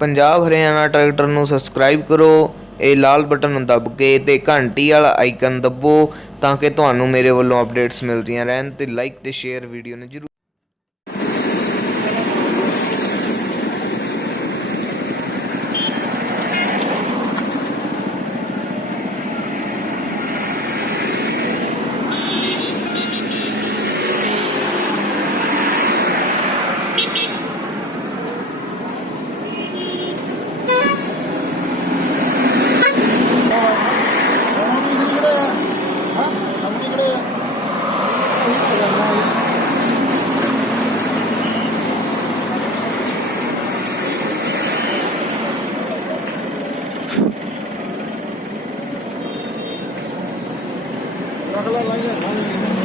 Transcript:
Punjab Haryana tractor नूं subscribe करो। ये लाल बटन नूं दब के ते घंटी वाला आइकन दबो ताकि तुहानूं मेरे वल्लों अपडेट्स मिलदियां रहन। ते लाइक ते शेयर वीडियो ने जरूर। रख ला लाइए